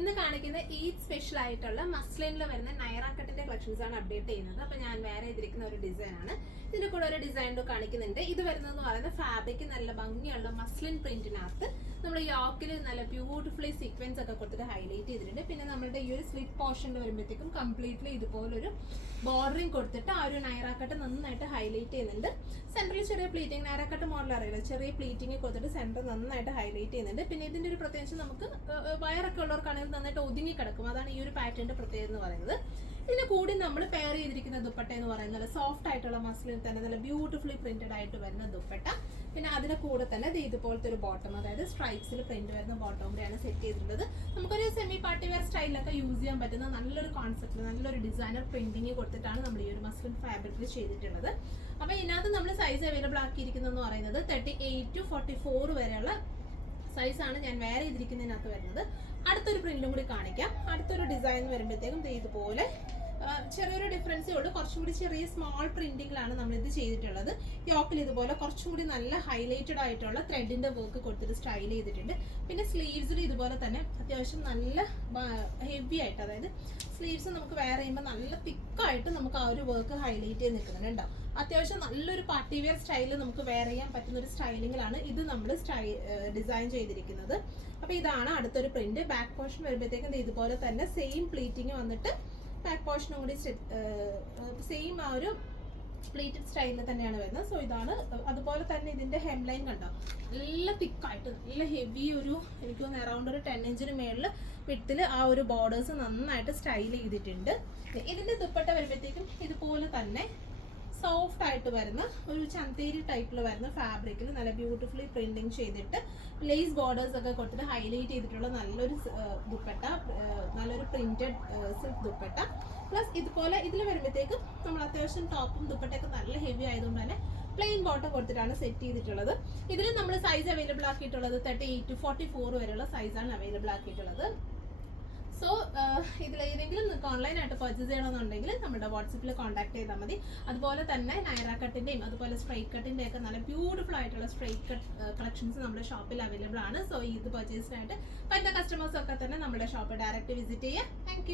ഇന്ന് കാണിക്കുന്ന ഈദ് സ്പെഷ്യൽ ആയിട്ടുള്ള മസ്ലിനിൽ വരുന്ന നൈറ കട്ടിന്റെ കളക്ഷൻസ് ആണ് അപ്ഡേറ്റ് ചെയ്യുന്നത്. അപ്പൊ ഞാൻ വേറെ ഇതിരിക്കുന്ന ഒരു ഡിസൈൻ ആണ്. ഇതിന്റെ കൂടെ ഒരു ഡിസൈൻ കാണിക്കുന്നുണ്ട്. ഇത് വരുന്നതെന്ന് പറയുന്നത് ഫാബ്രിക് നല്ല ഭംഗിയുള്ള മസ്ലിൻ പ്രിന്റിനകത്ത് നമ്മൾ യോക്കിൽ നല്ല ബ്യൂട്ടിഫുള്ളി സീക്വൻസ് ഒക്കെ കൊടുത്തിട്ട് ഹൈലൈറ്റ് ചെയ്തിട്ടുണ്ട്. പിന്നെ നമ്മുടെ ഈ ഒരു സ്ലിറ്റ് പോർഷനിൽ വരുമ്പോഴത്തേക്കും കംപ്ലീറ്റ്ലി ഇതുപോലൊരു ബോർഡറിങ് കൊടുത്തിട്ട് ആ ഒരു നൈറ കട്ട് നന്നായിട്ട് ഹൈലൈറ്റ് ചെയ്യുന്നുണ്ട്. സെന്ററിൽ ചെറിയ പ്ലീറ്റിംഗ്, നൈറ കട്ട് മോഡൽ അറിയില്ല, ചെറിയ പ്ലീറ്റിംഗ് കൊടുത്തിട്ട് സെന്റർ നന്നായിട്ട് ഹൈലൈറ്റ് ചെയ്യുന്നുണ്ട്. പിന്നെ ഇതിന്റെ ഒരു പ്രത്യേകിച്ച് നമുക്ക് വയറൊക്കെ ഉള്ളവർക്കാണെങ്കിൽ നന്നായിട്ട് ഒതുങ്ങി കിടക്കും. അതാണ് ഈ ഒരു പാറ്റേണിന്റെ പ്രത്യേകത എന്ന് പറയുന്നത്. ഇതിന് കൂടി നമ്മൾ പെയർ ചെയ്തിരിക്കുന്ന ദുപ്പട്ട എന്ന് പറയുന്നത് നല്ല സോഫ്റ്റ് ആയിട്ടുള്ള മസ്ലിൻ തന്നെ നല്ല ബ്യൂട്ടിഫുള്ളി പ്രിന്റഡ് ആയിട്ട് വരുന്ന ദുപ്പട്ട. പിന്നെ അതിന്റെ കൂടെ തന്നെ ഇതുപോലത്തെ ഒരു ബോട്ടം, അതായത് സ്ട്രൈപ്സിൽ പ്രിന്റ് വരുന്ന ബോട്ടം കൂടെയാണ് സെറ്റ് ചെയ്തിട്ടുള്ളത്. നമുക്കൊരു സെമി പാർട്ടി വെയർ സ്റ്റൈലൊക്കെ യൂസ് ചെയ്യാൻ പറ്റുന്ന നല്ലൊരു കോൺസെപ്റ്റ്, നല്ലൊരു ഡിസൈനർ പ്രിന്റിങ് കൊടുത്തിട്ടാണ് നമ്മൾ ഈ ഒരു മസ്ലിൻ ഫാബ്രിക്കിൽ ചെയ്തിട്ടുള്ളത്. അപ്പൊ ഇതിനകത്ത് നമ്മൾ സൈസ് അവൈലബിൾ ആക്കിയിരിക്കുന്നതെന്ന് പറയുന്നത് 38 to 44 വരെയുള്ള സൈസാണ് ഞാൻ വേറെ ചെയ്തിരിക്കുന്നതിനകത്ത് വരുന്നത്. അടുത്തൊരു പ്രിന്റും കൂടി കാണിക്കാം. അടുത്തൊരു ഡിസൈൻ വരുമ്പോഴത്തേക്കും ഇതുപോലെ ചെറിയൊരു ഡിഫറൻസേ ഉള്ളൂ. കുറച്ചും കൂടി ചെറിയ സ്മോൾ പ്രിന്റിങ്ങിലാണ് നമ്മൾ ഇത് ചെയ്തിട്ടുള്ളത്. യോക്കിൽ ഇതുപോലെ കുറച്ചും കൂടി നല്ല ഹൈലൈറ്റഡ് ആയിട്ടുള്ള ത്രെഡിന്റെ വർക്ക് കൊടുത്തിട്ട് സ്റ്റൈൽ ചെയ്തിട്ടുണ്ട്. പിന്നെ സ്ലീവ്സിൽ ഇതുപോലെ തന്നെ അത്യാവശ്യം നല്ല ഹെവി ആയിട്ട്, അതായത് സ്ലീവ്സ് നമുക്ക് വെയർ ചെയ്യുമ്പോൾ നല്ല തിക്കായിട്ട് നമുക്ക് ആ ഒരു വർക്ക് ഹൈലൈറ്റ് ചെയ്ത് നിൽക്കുന്നുണ്ട്. അത്യാവശ്യം നല്ലൊരു പാർട്ടി വെയർ സ്റ്റൈലിൽ നമുക്ക് വെയർ ചെയ്യാൻ പറ്റുന്ന ഒരു സ്റ്റൈലിങ്ങിലാണ് ഇത് നമ്മൾ ഡിസൈൻ ചെയ്തിരിക്കുന്നത്. അപ്പൊ ഇതാണ് അടുത്തൊരു പ്രിന്റ്. ബാക്ക് പോർഷൻ വരുമ്പോഴത്തേക്കും ഇതുപോലെ തന്നെ സെയിം പ്ലീറ്റിങ് വന്നിട്ട് ബാക്ക് പോർഷനും കൂടി സെയിം ആ ഒരു പ്ലീറ്റഡ് സ്റ്റൈലിൽ തന്നെയാണ് വരുന്നത്. സോ ഇതാണ്. അതുപോലെ തന്നെ ഇതിന്റെ ഹെം ലൈൻ കണ്ടോ, നല്ല തിക്കായിട്ട് നല്ല ഹെവി, ഒരു എനിക്ക് തോന്നുന്നു അറൗണ്ട് ഒരു 10 ഇഞ്ചിന് മേളിൽ വിട്ടില് ആ ഒരു ബോർഡേഴ്സ് നന്നായിട്ട് സ്റ്റൈൽ ചെയ്തിട്ടുണ്ട്. ഇതിന്റെ ദുപ്പട്ട വരുമ്പോഴത്തേക്കും ഇതുപോലെ തന്നെ സോഫ്റ്റ് ആയിട്ട് വരുന്ന ഒരു ചന്തേരി ടൈപ്പിൽ വരുന്ന ഫാബ്രിക്കിൽ നല്ല ബ്യൂട്ടിഫുള്ളി പ്രിന്റിങ് ചെയ്തിട്ട് ലേസ് ബോർഡേഴ്സ് ഒക്കെ കൊടുത്തിട്ട് ഹൈലൈറ്റ് ചെയ്തിട്ടുള്ള നല്ലൊരു ദുപ്പട്ട, നല്ലൊരു പ്രിന്റഡ് സിൽക്ക് ദുപ്പട്ട. പ്ലസ് ഇതുപോലെ ഇതിൽ വരുമ്പോഴത്തേക്കും നമ്മൾ അത്യാവശ്യം ടോപ്പും ദുപ്പട്ടയൊക്കെ നല്ല ഹെവി ആയതുകൊണ്ട് തന്നെ പ്ലെയിൻ ബോട്ടം കൊടുത്തിട്ടാണ് സെറ്റ് ചെയ്തിട്ടുള്ളത്. ഇതിൽ നമ്മൾ സൈസ് അവൈലബിൾ ആക്കിയിട്ടുള്ളത് 38 to 44 വരെയുള്ള സൈസാണ് അവൈലബിൾ ആക്കിയിട്ടുള്ളത്. സോ ഇതിൽ ഏതെങ്കിലും നിങ്ങൾക്ക് ഓൺലൈനായിട്ട് പർച്ചേസ് ചെയ്യണമെന്നുണ്ടെങ്കിൽ നമ്മുടെ വാട്സപ്പിൽ കോൺടാക്ട് ചെയ്താൽ മതി. അതുപോലെ തന്നെ നൈറ കട്ടിൻ്റെയും അതുപോലെ സ്ട്രൈറ്റ് കട്ടിൻ്റെ ഒക്കെ നല്ല ബ്യൂട്ടിഫുൾ ആയിട്ടുള്ള സ്ട്രൈറ്റ് കട്ട് കളക്ഷൻസ് നമ്മുടെ ഷോപ്പിൽ അവൈലബിൾ ആണ്. സോ ഇത് പർച്ചേസിനായിട്ട് പറ്റുന്ന കസ്റ്റമേഴ്സൊക്കെ തന്നെ നമ്മുടെ ഷോപ്പ് ഡയറക്റ്റ് വിസിറ്റ് ചെയ്യുക. താങ്ക്